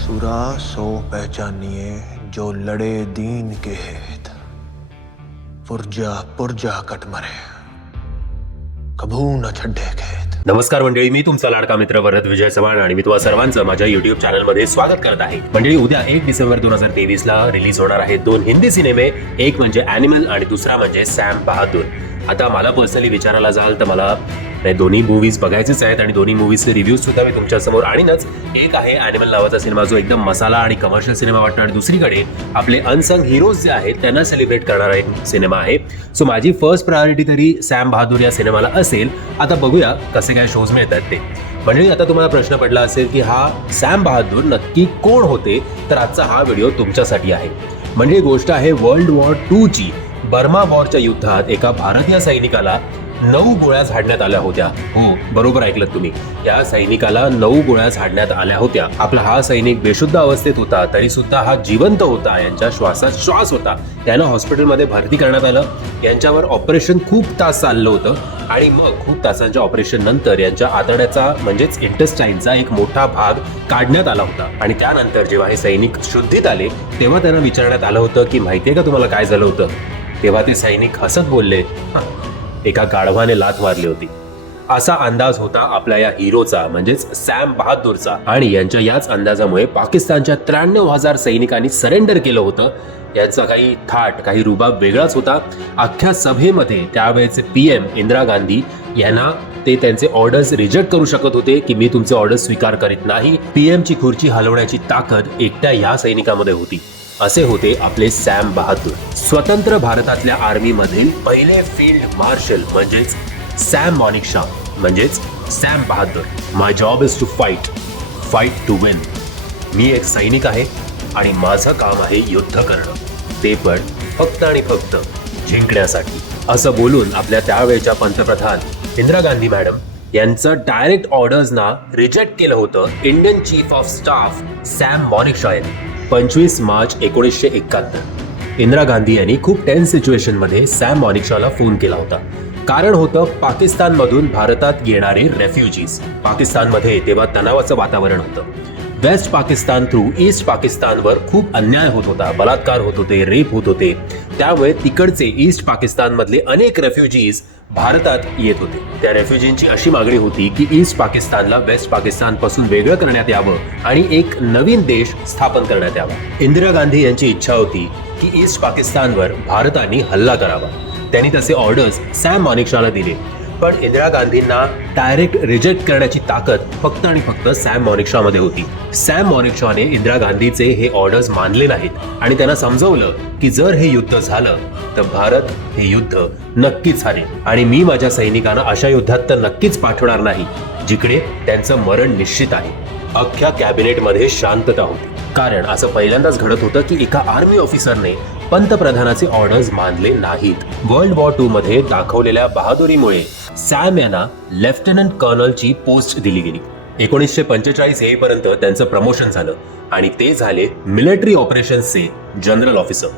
सुरा सो पहचानिए जो लड़े दीन के हेत, पुरजा पुरजा कट मरे कभू न छड्डे खेत. नमस्कार मंडळी, मी तुमचा लाडका मित्र वरद विजय चव्हाण आणि मी तुम्हा सर्वांचं माझ्या युट्यूब चॅनलमध्ये स्वागत करत आहे. मंडळी, उद्या 1 डिसेंबर 2023 ला रिलीज होणार आहेत 2 हिंदी सिनेमे. एक म्हणजे ॲनिमल आणि दुसरा म्हणजे सॅम बहादूर. आता मला पर्सनली विचारायला जाल तर मला दोन्ही मूवीज बघायचेच आहेत आणि दोन्ही मूवीजचे रिव्ह्यूज सुद्धा मी तुमच्या समोर आणीनच. एक आहे ॲनिमल नावाचा सिनेमा जो एकदम मसाला आणि कमर्शियल सिनेमा वाटतो आणि दुसरीकडे आपले अनसंग हिरोज जे आहेत त्यांना सेलिब्रेट करणारा एक सिनेमा आहे. सो माझी फर्स्ट प्रायोरिटी तरी सॅम बहादूर या सिनेमाला असेल. आता बघूया कसे काय शोज मिळतात ते. म्हणजे आता तुम्हाला प्रश्न पडला असेल की हा सॅम बहादूर नक्की कोण होते, तर आजचा हा व्हिडिओ तुमच्यासाठी आहे. म्हणजे गोष्ट आहे वर्ल्ड वॉर 2 ची. बर्मा वॉरच्या युद्धात एका भारतीय सैनिकाला 9 गोळ्या झाडण्यात आल्या होत्या. हो, बरोबर ऐकलं तुम्ही. या सैनिकाला 9 गोळ्या झाडण्यात आल्या होत्या. आपला हा सैनिक बेशुद्ध अवस्थेत होता, तरी सुद्धा हा जिवंत होता. यांच्या श्वासात श्वास होता. त्यांना हॉस्पिटलमध्ये भरती करण्यात आलं. यांच्यावर ऑपरेशन खूप तास चाललं होतं आणि मग खूप तासांच्या ऑपरेशन नंतर यांच्या आतड्याचा म्हणजेच इंटेस्टाईनचा एक मोठा भाग काढण्यात आला होता. आणि त्यानंतर जेव्हा हे सैनिक शुद्धीत आले तेव्हा त्यांना विचारण्यात आलं होतं की माहितीये का तुम्हाला काय झालं होतं. तेव्हा ते सैनिक हसत बोलले, एका गाढवाने लाथ मारली होती. असा अंदाज होता आपल्या या हिरोचा म्हणजेच सॅम बहादूरचा. आणि यांच्या याच अंदाजामुळे पाकिस्तानच्या 93,000 सैनिकांनी सरेंडर केलं होतं. यांचा काही थाट, काही रुबाब वेगळाच होता. अख्ख्या सभेमध्ये त्यावेळेचे PM इंदिरा गांधी यांना ते त्यांचे ऑर्डर्स रिजेक्ट करू शकत होते की मी तुमचे ऑर्डर्स स्वीकार करीत नाही. PM ची खुर्ची हलवण्याची ताकद एकट्या या सैनिकामध्ये होती. असे होते आपले सॅम बहादूर. स्वतंत्र भारतातल्या आर्मी मधील पहिले फील्ड मार्शल म्हणजेच सॅम मॉनिकशॉ म्हणजेच Sam Bahadur. My job is to fight to win. मी एक सैनिक आहे आणि माझं काम आहे युद्ध करणं, ते पण फक्त आणि फक्त जिंकण्यासाठी. असं बोलून आपल्या त्यावेळच्या पंतप्रधान इंदिरा गांधी मॅडम यांचं डायरेक्ट ऑर्डर्सना रिजेक्ट केलं होतं Indian chief of staff Sam Manekshaw यांनी. 25 मार्च 1971 इंदिरा गांधी यांनी खूप टेन्स सिच्युएशन मध्ये सॅम मॉनिकशॉला फोन केला होता. कारण होतं पाकिस्तानमधून भारतात येणारे रेफ्युजीज. पाकिस्तानमध्ये तेव्हा तणावाचं वातावरण होतं. वेस्ट पाकिस्तान थ्रू ईस्ट पाकिस्तानवर खूप अन्याय होत होता, बलात्कार होत होते, रेप होत होते. त्यामुळे तिकडचे ईस्ट पाकिस्तान मधले अनेक रेफ्युजीज भारतात येत होते. त्या रेफ्युजींची अशी मागणी होती की ईस्ट पाकिस्तानला वेस्ट पाकिस्तान पासून वेगळं करण्यात यावं आणि एक नवीन देश स्थापन करण्यात यावा. इंदिरा गांधी यांची इच्छा होती की ईस्ट पाकिस्तानवर भारताने हल्ला करावा. त्यांनी तसे ऑर्डर्स सॅम मॉनिकशॉला दिले. पण इंदिरा गांधींना डायरेक्ट रिजेक्ट करण्याची ताकद फक्त आणि फक्त सॅम मॉनिकशॉमध्ये होती. सॅम मॉनिकशॉने इंदिरा गांधीचे हे ऑर्डर्स मानले नाहीत आणि त्यांना समजवलं की जर हे युद्ध झालं तर भारत हे युद्ध नक्कीच हारेल आणि मी माझ्या सैनिकांना अशा युद्धात तर नक्कीच पाठवणार नाही जिकडे त्यांचं मरण निश्चित आहे. अख्ख्या कॅबिनेटमध्ये शांतता होती. कारण असं पहिल्यांदाच घडत होतं की एका आर्मी ऑफिसरने पंतप्रधानाचे ऑर्डर्स मानले नाहीत. वर्ल्ड वॉर 2 मध्ये दाखवलेल्या बहादुरीमुळे सॅम यांना लेफ्टनंट कर्नलची पोस्ट दिली गेली. 1945 येईपर्यंत त्यांचं प्रमोशन झालं आणि ते झाले मिलिटरी ऑपरेशन्सचे जनरल ऑफिसर.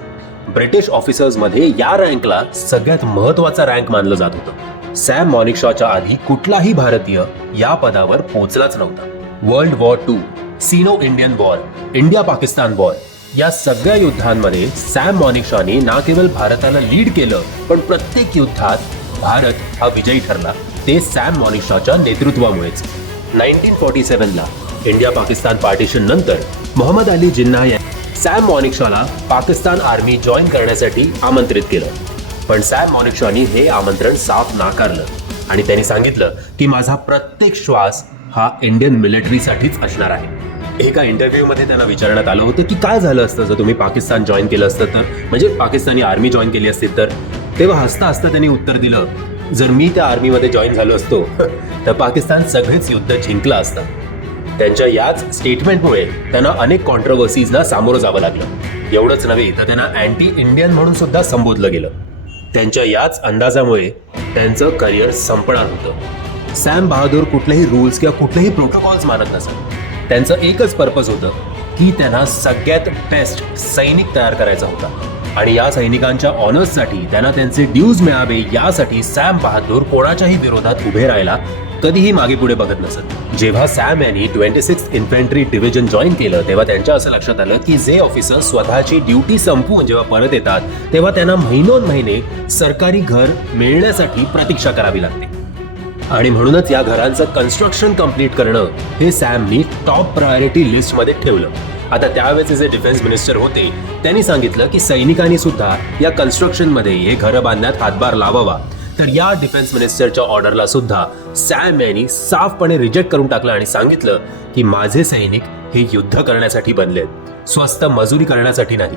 ब्रिटिश ऑफिसर्स मध्ये या रँकला सगळ्यात महत्वाचा रँक मानलं जात होतं. सॅम मॉनिकशॉच्या आधी कुठलाही भारतीय या पदावर पोहोचलाच नव्हता. वर्ल्ड वॉर 2, सिनो Indian war, India Pakistan war या सगळ्या युद्धांमध्ये सॅम मॉनिकशॉने ना केवळ भारताला लीड केलं, पण प्रत्येक युद्धात भारत हा विजयी ठरला. ते सॅम मॉनिकशॉच्या नेतृत्वामुळेच. 1947 ला इंडिया पाकिस्तान पार्टिशन नंतर मोहम्मद अली जिन्ना यांनी सॅम मॉनिकशॉला पाकिस्तान आर्मी जॉईन करण्यासाठी आमंत्रित केलं. पण सॅम मॉनिकशॉने हे आमंत्रण साफ नाकारलं आणि त्यांनी सांगितलं की माझा प्रत्येक श्वास हा इंडियन मिलिटरीसाठीच असणार आहे. एका इंटरव्ह्यू मध्ये त्यांना विचारण्यात आलं होतं की काय झालं असतं जर तुम्ही पाकिस्तान जॉईन केलं असतं तर, म्हणजे पाकिस्तानी आर्मी जॉईन केली असती तर. तेव्हा हसता हसता त्यांनी उत्तर दिलं, जर मी त्या आर्मीमध्ये जॉईन झालो असतो तर पाकिस्तान सगळेच युद्ध जिंकलं असतं. त्यांच्या याच स्टेटमेंटमुळे त्यांना अनेक कॉन्ट्रोवर्सीजना सामोरं जावं लागलं. एवढंच नव्हे तर त्यांना अँटी इंडियन म्हणून सुद्धा संबोधलं गेलं. त्यांच्या याच अंदाजामुळे त्यांचं करिअर संपणार होतं. सॅम बहादूर कुठलेही रूल्स किंवा कुठलेही प्रोटोकॉल्स मानत नसत. त्यांचं एकच पर्पज होतं की त्यांना सगळ्यात बेस्ट सैनिक तयार करायचा होता आणि या सैनिकांच्या ऑनर्ससाठी त्यांना त्यांचे ड्यूज मिळावे यासाठी सॅम बहादूर कोणाच्याही विरोधात उभे राहायला कधीही मागे पुढे बघत नसत. जेव्हा सॅम यांनी 26 इन्फंट्री डिव्हिजन जॉईन केलं तेव्हा त्यांच्या असं लक्षात आलं की जे ऑफिसर स्वतःची ड्युटी संपवून जेव्हा परत येतात तेव्हा त्यांना महिने सरकारी घर मिळण्यासाठी प्रतीक्षा करावी लागते. आणि म्हणूनच या घरांचं कन्स्ट्रक्शन कंप्लीट करणं हे सॅमनी टॉप प्रायोरिटी लिस्ट मध्ये ठेवलं. आता त्यावेळेचे जे डिफेन्स मिनिस्टर होते त्यांनी सांगितलं की सैनिकांनी सुद्धा या कन्स्ट्रक्शन मध्ये हे घरं बांधण्यात हातभार लावावा. तर या डिफेन्स मिनिस्टरच्या ऑर्डरला सुद्धा सॅम यांनी साफपणे रिजेक्ट करून टाकलं आणि सांगितलं की माझे सैनिक हे युद्ध करण्यासाठी बनलेत, स्वस्त मजुरी करण्यासाठी नाही.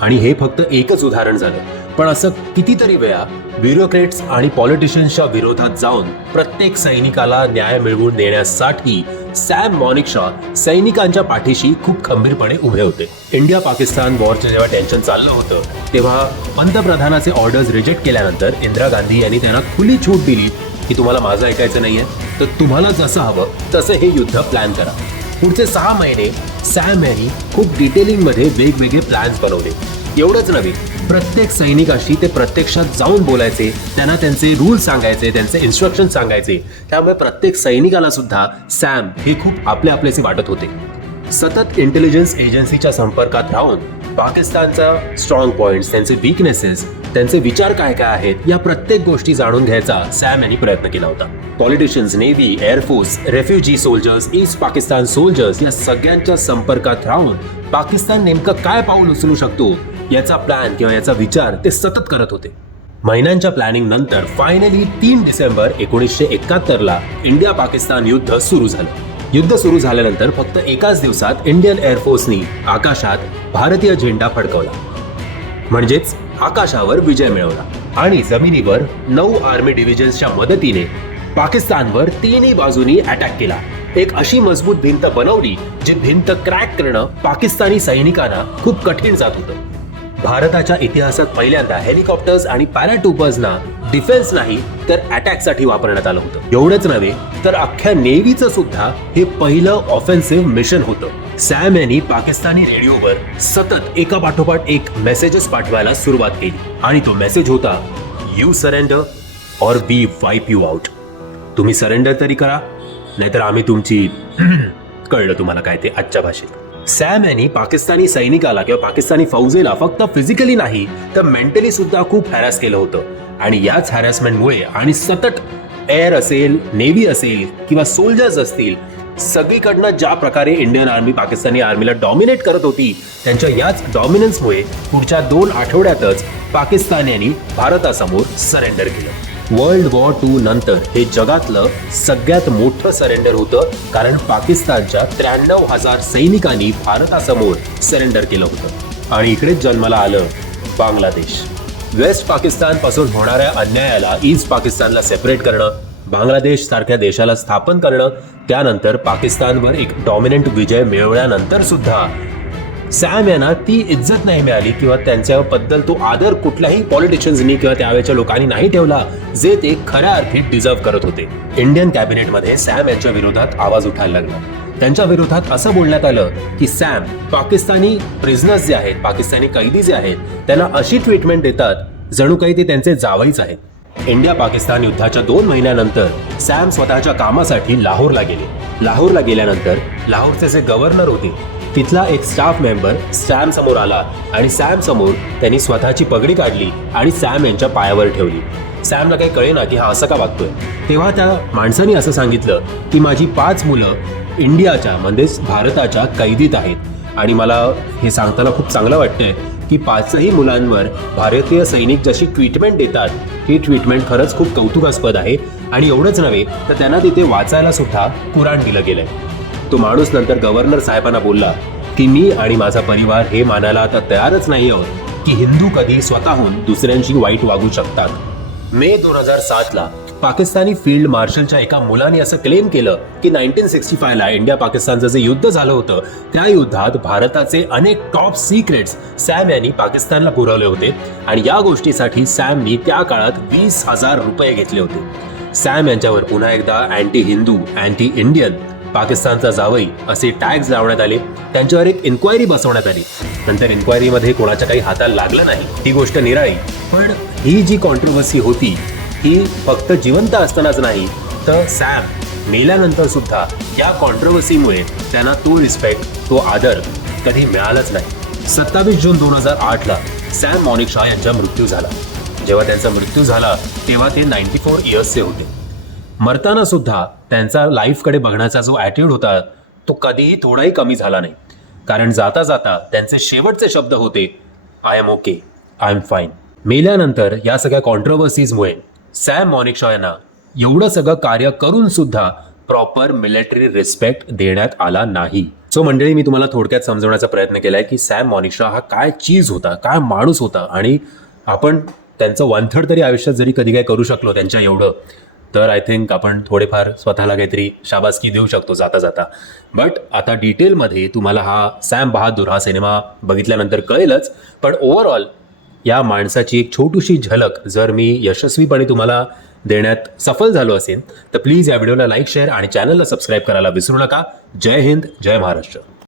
आणि हे फक्त एकच उदाहरण झालं, पण असं कितीतरी वेळा ब्युरोक्रेट्स आणि पॉलिटिशियन्सच्या विरोधात जाऊन प्रत्येक सैनिकाला न्याय मिळवून देण्यासाठी सॅम मॉनिकशॉ सैनिकांच्या पाठीशी खूप खंबीरपणे उभे होते. इंडिया पाकिस्तान वॉरचं जेव्हा टेन्शन चाललं होतं तेव्हा पंतप्रधानाचे ऑर्डर्स रिजेक्ट केल्यानंतर इंदिरा गांधी यांनी त्यांना खुली छूट दिली की तुम्हाला माझं ऐकायचं नाहीये तर तुम्हाला जसं हवं तसं हे युद्ध प्लॅन करा. पुढचे 6 महिने सॅम यांनी खूप डिटेलिंगमध्ये वेगवेगळे प्लॅन्स बनवले. एवढंच नव्हे, प्रत्येक सैनिकाशी ते प्रत्यक्षात जाऊन बोलायचे, त्यांना त्यांचे रूल सांगायचे, त्यांचे इन्स्ट्रक्शन सांगायचे. त्यामुळे प्रत्येक सैनिकाला सुद्धा सॅम हे खूप आपलेसे वाटत होते. सतत इंटेलिजन्स एजन्सीच्या संपर्कात राहून पाकिस्तानचा स्ट्रॉंग पॉइंट्स, त्यांचे वीकनेसेस, त्यांचे विचार काय काय आहेत या प्रत्येक गोष्टी जाणून घ्यायचा सॅम यांनी प्रयत्न केला होता. Politicians, navy, air force, refugee soldiers, east Pakistan soldiers या सगळ्यांच्या संपर्कात राहून पाकिस्तान नेमकं काय पाऊल उचलू शकतो याचा प्लॅन किंवा याचा विचार ते सतत करत होते. महिन्यांच्या प्लॅनिंग नंतर फायनली 3 डिसेंबर 1971ला इंडिया पाकिस्तान युद्ध सुरू झालं. युद्ध सुरू झाल्यानंतर फक्त एकाच दिवसात इंडियन एअरफोर्सनी आकाशात भारतीय झेंडा फडकवला, म्हणजेच आकाशावर विजय मिळवला. आणि जमिनीवर 9 आर्मी डिव्हिजन्सच्या मदतीने पाकिस्तानवर 3ही बाजूनी अटॅक केला. एक अशी मजबूत भिंत बनवली जी भिंत क्रॅक करणं पाकिस्तानी सैनिकांना खूप कठीण जात होतं. भारताच्या इतिहासात पहिल्यांदा हेलिकॉप्टर्स आणि पॅराट्रूपर्सना डिफेन्स नाही तर अटॅकसाठी वापरण्यात आलं होतं. एवढंच नव्हे तर अख्ख्या नेव्हीचं सुद्धा हे पहिलं ऑफेन्सिव्ह मिशन होतं. सॅम यांनी पाकिस्तानी रेडिओवर सतत एका पाठोपाठ एक मेसेजेस पाठवायला सुरुवात केली आणि तो मेसेज होता, यू सरेंडर और वी वाइप यू आउट. तुम्ही सरेंडर तरी करा नाहीतर आम्ही तुमची कळलं तुम्हाला काय ते आजच्या भाषेत. सॅम यांनी पाकिस्तानी सैनिकाला किंवा पाकिस्तानी फौजेला फक्त फिजिकली नाही तर मेंटली सुद्धा खूप हॅरॅस केलं होतं. आणि याच हॅरॅसमेंटमुळे आणि सतत एअर असेल, नेव्ही असेल किंवा सोल्जर्स असतील, सगळीकडनं ज्या प्रकारे इंडियन आर्मी पाकिस्तानी आर्मीला डॉमिनेट करत होती त्यांच्या याच डॉमिनन्समुळे पुढच्या 2 आठवड्यातच पाकिस्तान यांनी भारतासमोर सरेंडर केलं. वर्ल्ड वॉर 2 नंतर हे जगातलं सगळ्यात मोठं सरेंडर होतं, कारण पाकिस्तानच्या 93,000 सैनिकांनी भारतासमोर सरेंडर केलं होतं. आणि इकडेच जन्माला आलं बांगलादेश. वेस्ट पाकिस्तान पासून होणाऱ्या अन्यायाला ईस्ट पाकिस्तानला सेपरेट करणं, बांगलादेश सारख्या देशाला स्थापन करणं, त्यानंतर पाकिस्तानवर एक डॉमिनंट विजय मिळवल्यानंतर सुद्धा सॅम यांना ती इज्जत नाही मिळाली किंवा त्यांच्याबद्दल तो आदर कुठल्याही पॉलिटिशियन्सनी किंवा त्यावेळेच्या लोकांनी नाही ठेवला जे ते खऱ्या अर्थी डिझर्व करत होते. इंडियन कॅबिनेटमध्ये सॅम यांच्या विरोधात आवाज उठायला लागला. त्यांच्या विरोधात असं बोलण्यात आलं की सॅम पाकिस्तानी प्रिझनर्स जे आहेत, पाकिस्तानी कैदी जे आहेत त्यांना अशी ट्रीटमेंट देतात जणू काही ते त्यांचे जावईच आहेत. इंडिया पाकिस्तान युद्धाच्या 2 महिन्यानंतर सॅम स्वतःच्या कामासाठी लाहोरला गेले. लाहोरला गेल्यानंतर लाहोरचे जे गव्हर्नर होते तिथला एक स्टाफ मेंबर सॅम समोर आला आणि सॅम समोर त्यांनी स्वतःची पगडी काढली आणि सॅम यांच्या पायावर ठेवली. सॅमला काही कळेना की हा असं का वागतोय. तेव्हा त्या माणसाने असं सांगितलं की माझी 5 मुलं इंडियाच्या म्हणजेच भारताच्या कैदीत आहेत आणि मला हे सांगताना खूप चांगलं वाटतंय की 5ही मुलांवर भारतीय सैनिक जशी ट्रीटमेंट देतात ही ट्रीटमेंट खरंच खूप कौतुकास्पद आहे. आणि एवढंच नव्हे तर त्यांना तिथे वाचायला सुद्धा कुराण दिलं गेलंय. तो माणूस नंतर गव्हर्नर साहेबांना बोलला की मी आणि माझा परिवार हे मानायला आता तयारच नाही आहोत की हिंदू कधी स्वतःहून दुसऱ्यांशी वाईट वागू शकतात. मे 2007ला पाकिस्तानी फील्ड मार्शलच्या एका मुलाने असं क्लेम केलं की 1965ला इंडिया पाकिस्तानचं जे युद्ध झालं होतं त्या युद्धात भारताचे अनेक टॉप सिक्रेट्स सॅम यांनी पाकिस्तानला पुरवले होते आणि या गोष्टीसाठी सॅमनी त्या काळात 20,000 रुपये घेतले होते. सॅम यांच्यावर पुन्हा एकदा अँटी हिंदू, अँटी इंडियन, पाकिस्तानचा जावई असे टॅग्स लावण्यात आले. त्यांच्यावर एक इन्क्वायरी बसवण्यात आली. नंतर इन्क्वायरीमध्ये कोणाच्या काही हाताला लागलं नाही, ती गोष्ट निराळी. पण ही जी कॉन्ट्रोवर्सी होती ही फक्त जिवंत असतानाच नाही फक्त सॅम मेल्यानंतर सुद्धा या कॉन्ट्रोवर्सीमुळे त्यांना तो रिस्पेक्ट, तो आदर कधी मिळालाच नाही. 27 जून 2008ला सॅम मॉनिक शॉ यांचा मृत्यू झाला. जेव्हा त्यांचा मृत्यू झाला तेव्हा ते 94 इयर्सचे होते. मरताना सुद्धा त्यांचा लाईफकडे बघण्याचा जो ॲटिट्यूड होता तो कधीही थोडाही कमी झाला नाही. कारण जाता जाता त्यांचे शेवटचे शब्द होते, I am okay, I am fine. मेल्यानंतर या सगळ्या कॉन्ट्रोवर्सीजमुळे सॅम मॉनिक शॉ यांना एवढं सगळं कार्य करून सुद्धा प्रॉपर मिलिटरी रिस्पेक्ट देण्यात आला नाही. सो मंडळी, मी तुम्हाला थोडक्यात समजवण्याचा प्रयत्न केलाय की सॅम मॉनिक शॉ हा काय चीज होता, काय माणूस होता. आणि आपण त्यांचं 1/3 तरी आयुष्यात जरी कधी काय करू शकलो त्यांच्या एवढं, तर आय थिंक आपण थोडेफार स्वतःला काहीतरी शाबासकी देऊ शकतो जाता जाता. बट आता डिटेलमध्ये तुम्हाला हा सॅम बहादूर हा सिनेमा बघितल्यानंतर कळेलच. पण ओव्हरऑल या माणसाची एक छोटीशी झलक जर मी यशस्वीपणे तुम्हाला देण्यात सफल झालो असेल तर प्लीज या व्हिडिओला लाईक, शेअर आणि चॅनलला सबस्क्राईब करायला विसरू नका. जय हिंद, जय महाराष्ट्र.